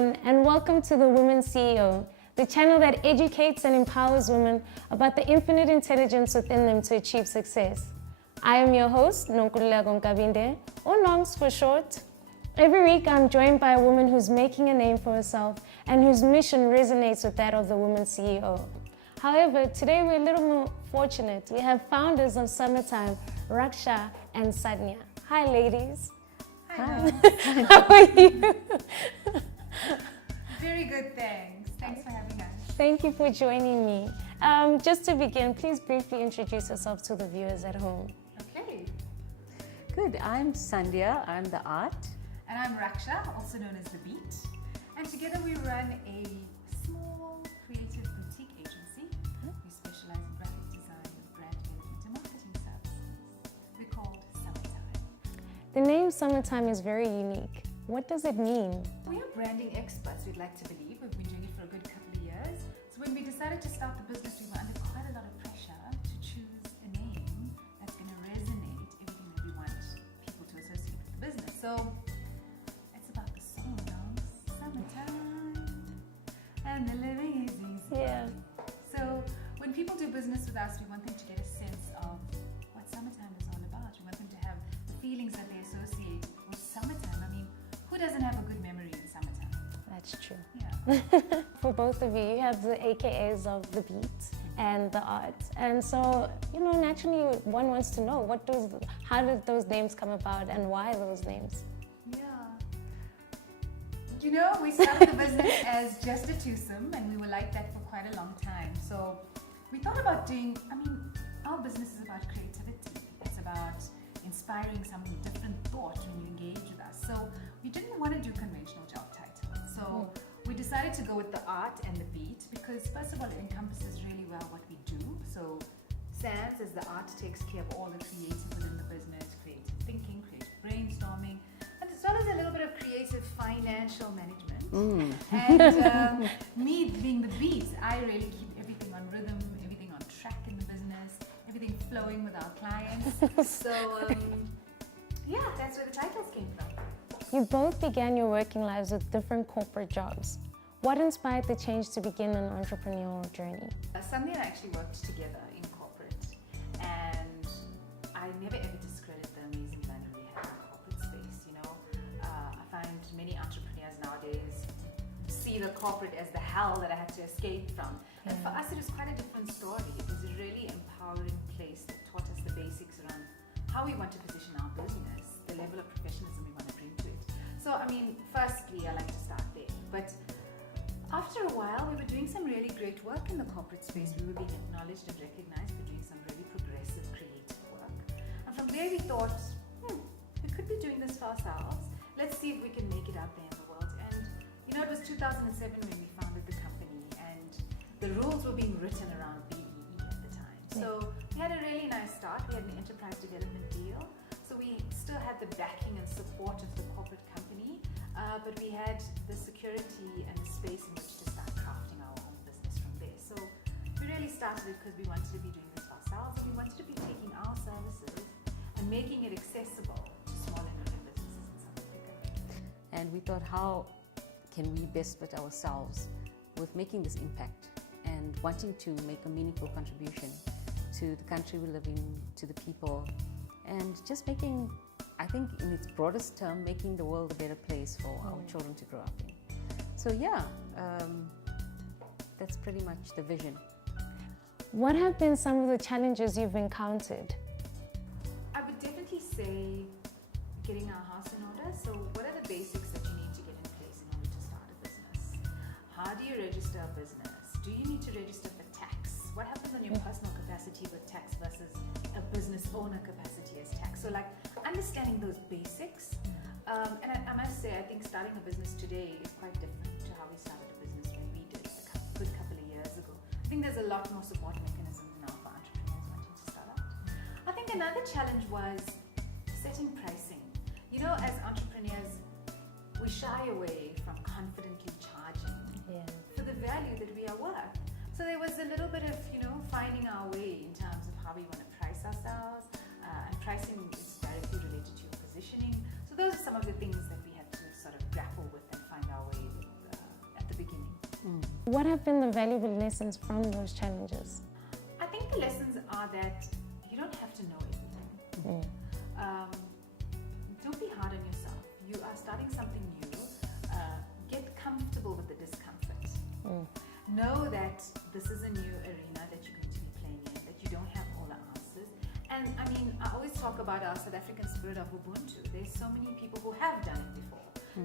everyone, and welcome to the Women CEO, the channel that educates and empowers women about the infinite intelligence within them to achieve success. I am your host, Nonkululeko Nkabinde, or Nongs for short. Every week, I'm joined by a woman who's making a name for herself and whose mission resonates with that of the Women CEO. However, today we're a little more fortunate. We have founders of Summertime, Raksha and Sandhya. Hi, ladies. Hi. How are you? Very good, thanks. Thanks for having us. Thank you for joining me. Just to begin, please briefly introduce yourself to the viewers at home. Okay. Good. I'm Sandhya. I'm the art. And I'm Raksha, also known as The Beat. And together we run a small creative boutique agency. We specialize in graphic design, brand management, and marketing services. We're called Summertime. The name Summertime is very unique. What does it mean? We are branding experts, we'd like to believe. We've been doing it for a good couple of years. So when we decided to start the business, we were under quite a lot of pressure to choose a name that's going to resonate everything that we want people to associate with the business. So it's about the song, Summertime, and the living is easy. Yeah. So when people do business with us, we want them to get a sense of what summertime is all about. We want them to have the feelings that they associate with summertime. I mean, who doesn't have a good memory in summertime? That's true. Yeah. For both of you, you have the AKAs of the beat and the art. And so, naturally one wants to know how did those names come about and why those names? Yeah. We started the business as just a twosome, and we were like that for quite a long time. So we thought about our business is about creativity. It's about inspiring some different thought when you engage with us. So we didn't want to do conventional job titles. So we decided to go with the art and the beat because, first of all, it encompasses really well what we do. So SANS is the art takes care of all the creative within the business, creative thinking, creative brainstorming, and as well as a little bit of creative financial management. And me being the beat, I really keep everything on rhythm, everything on track in the business, everything flowing with our clients. So that's where the titles came from. You both began your working lives with different corporate jobs. What inspired the change to begin an entrepreneurial journey? Sandhya and I actually worked together in corporate, and I never ever discredit the amazing value we have in the corporate space. I find many entrepreneurs nowadays see the corporate as the hell that I had to escape from. And for us, it was quite a different story. It was a really empowering place that taught us the basics around how we want to position our business, the level of professionalism we want to bring to it. So, firstly, I like to start there. But after a while, we were doing some really great work in the corporate space. We were being acknowledged and recognized for doing some really progressive, creative work. And from there, we thought, we could be doing this for ourselves. Let's see if we can make it out there in the world. And, it was 2007 when we founded the company, and the rules were being written around BEE at the time. So we had a really nice start. We had an enterprise development deal. So we still had the backing and support of the corporate company, but we had the security and the space in which to start crafting our own business from there. So we really started it because we wanted to be doing this for ourselves, and we wanted to be taking our services and making it accessible to small and medium businesses in South Africa. And we thought, how can we best put ourselves with making this impact and wanting to make a meaningful contribution to the country we live in, to the people, and just making, I think in its broadest term, making the world a better place for our children to grow up in. So that's pretty much the vision. What have been some of the challenges you've encountered? I would definitely say getting our house in order. So what are the basics that you need to get in place in order to start a business? How do you register a business? Do you need to register for tax? What happens on your personal capacity with tax versus a business owner capacity as tax? So understanding those basics. And I must say, I think starting a business today is quite different to how we started a business when we did a good couple of years ago. I think there's a lot more support mechanisms now for entrepreneurs wanting to start out. I think another challenge was setting pricing. As entrepreneurs, we shy away from confidently charging for the value that we are worth. So there was a little bit of, finding our way in terms of how we want to price ourselves, and pricing is directly related to your positioning. So those are some of the things that we had to sort of grapple with and find our way with What have been the valuable lessons from those challenges? I think the lessons are that you don't have to know everything. Don't be hard on yourself. You are starting something new. Get comfortable with the discomfort. Know that this is a new arena that you're going to be playing in, that you don't have all the answers. And I mean, I always talk about our South African spirit of Ubuntu. There's so many people who have done it before.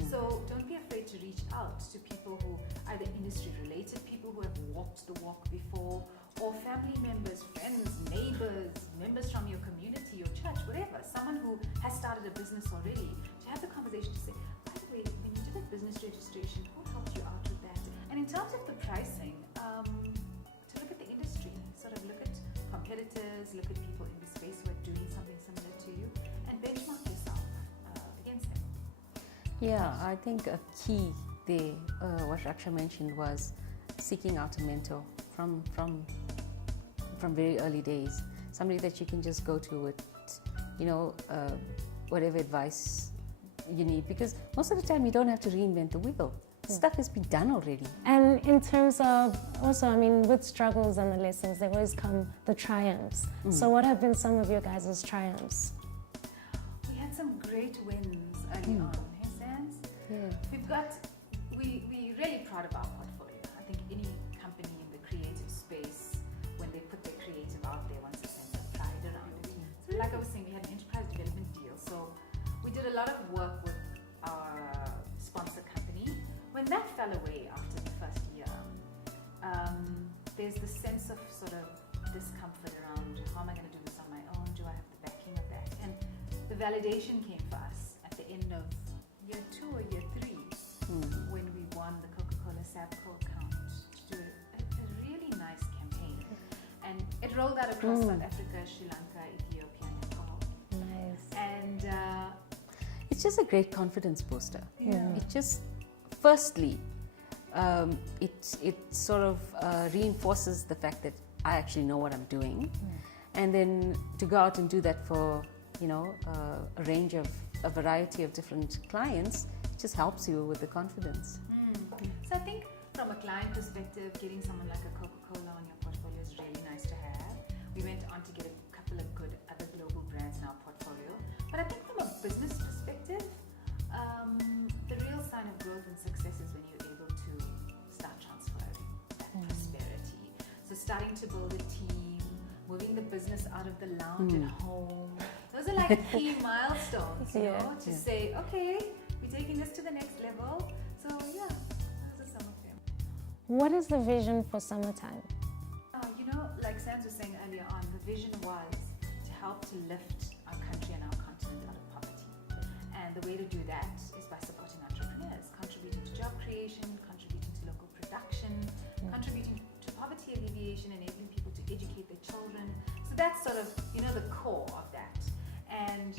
So don't be afraid to reach out to people who are either industry related, people who have walked the walk before, or family members, friends, neighbors, members from your community, your church, whatever, someone who has started a business already, to have the conversation to say, by the way, when you did a business registration, who helped you out with that? And in terms of the pricing, to look at the industry, sort of look at competitors, look at people in the space who are doing something similar to you, and benchmark yourself against them. Yeah, I think a key there, what Raksha mentioned, was seeking out a mentor from very early days. Somebody that you can just go to with, whatever advice you need, because most of the time you don't have to reinvent the wheel. Stuff has been done already. And in terms of also, I mean, with struggles and the lessons, there always come the triumphs. So what have been some of your guys' triumphs? We had some great wins early on, hey Sands? Yeah. We're really proud of our portfolio. I think any company in the creative space, when they put their creative out there, wants a sense of pride around it. So like I was saying, we had an enterprise development deal. So we did a lot of work with our sponsor company. When that fell away after the first year, there's the sense of sort of discomfort around, how am I going to do this on my own? Do I have the backing of that? And the validation came for us at the end of year 2 or year 3, when we won the Coca-Cola Sabco account to do a really nice campaign. And it rolled out across South Africa, Sri Lanka, Ethiopia, and Nepal. Nice. And It's just a great confidence booster. Yeah. It just, firstly, it sort of reinforces the fact that I actually know what I'm doing. And then to go out and do that for, a range of, a variety of different clients, just helps you with the confidence. So I think from a client perspective, getting someone like a Coca-Cola on your portfolio is really nice to have. We went on to get a couple of good other global brands in our portfolio. But I think from a business perspective, the real sign of growth and success is when you're able to start transferring that prosperity. So starting to build a team, moving the business out of the lounge at home. Those are like key milestones, to say, okay, we're taking this to the next level. So yeah, those are some of them. What is the vision for summertime? Like Sands was saying earlier on, the vision was to help to lift our country and our continent out of poverty. And the way to do that is by supporting entrepreneurs, contributing to job creation, contributing to local production, contributing to poverty alleviation, enabling people to educate their children. So that's sort of, the core of that. And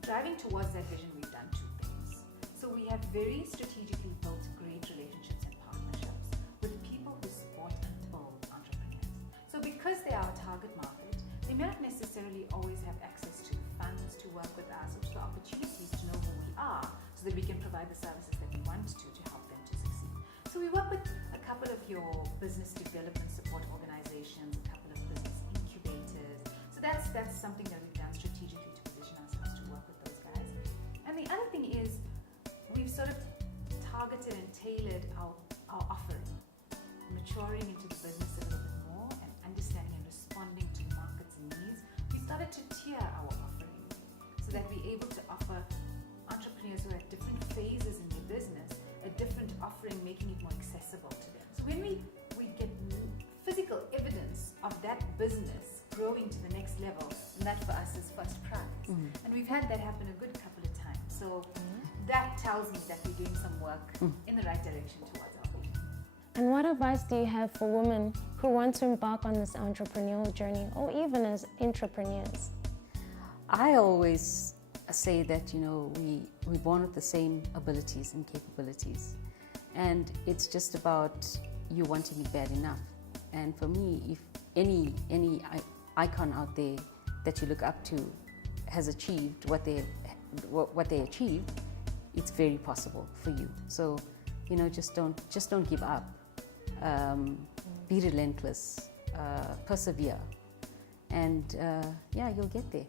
driving towards that vision, we've done 2 things. So we have very strategically built great relationships and partnerships with people who support and build entrepreneurs. So because they are our target market, they may not necessarily always have access to the funds to work with us or to the opportunities to know who we are, so that we can provide the services that we want to help them to succeed. So we work with a couple of your business development support organizations, a couple of business incubators. So that's something that we've done strategically to position ourselves to work with those guys. And the other thing is, we've sort of targeted and tailored our offering, maturing into the business a little bit more and understanding and responding to markets' needs. We started to tier our offering so that we're able to offer entrepreneurs who are at different phases in their business a different offering, making it more accessible to them. So when we get physical evidence of that business growing to the next level, and that for us is first prize. And we've had that happen a good couple of times. So that tells me that we're doing some work in the right direction towards our vision. And what advice do you have for women who want to embark on this entrepreneurial journey, or even as entrepreneurs? I always say that, we're born with the same abilities and capabilities. And it's just about you wanting it bad enough. And for me, if any icon out there that you look up to has achieved what they achieved, it's very possible for you. So, just don't give up. Be relentless, persevere, and yeah, you'll get there.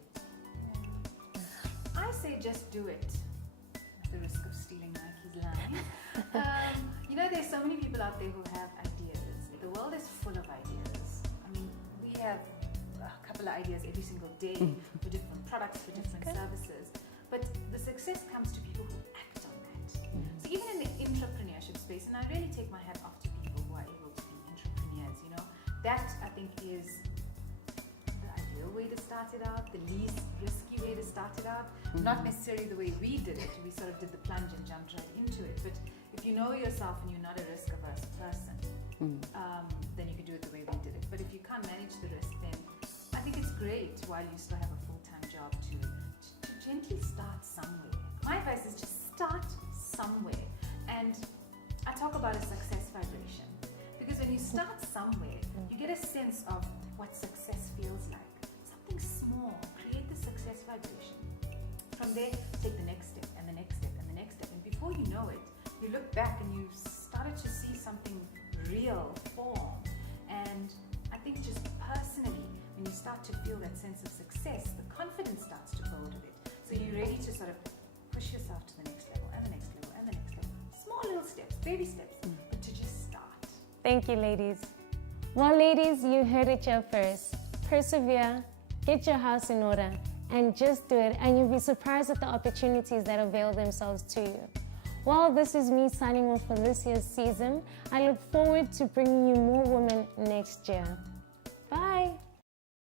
I say just do it, at the risk of stealing Nike's line. You know, there's so many people out there who have ideas. The world is full of ideas. I mean, we have a couple of ideas every single day for different products, for different services. But the success comes to people who act on that. So even in the entrepreneurship space, and I really take my hat off to people who are able to be entrepreneurs, you know, that I think is the ideal way to start it out, the least risky way to start it out. Not necessarily the way we did it. We sort of did the plunge and jumped right into it. But if you know yourself and you're not a risk-averse person, then you can do it the way we did it. But if you can't manage the risk, then I think it's great while you still have a full-time job to gently start somewhere. My advice is just start somewhere. And I talk about a success vibration. Because when you start somewhere, you get a sense of what success feels like. Something small, create the success vibration. From there, take the next step and the next step and the next step. And before you know it, you look back and you started to see something real form. And I think just personally, when you start to feel that sense of success, the confidence starts to build a bit. So you're ready to sort of push yourself to the next level and the next level and the next level. Small little steps, baby steps, but to just start. Thank you, ladies. Well, ladies, you heard it here first. Persevere, get your house in order, and just do it, and you'll be surprised at the opportunities that avail themselves to you. Well, this is me signing off for this year's season. I look forward to bringing you more women next year.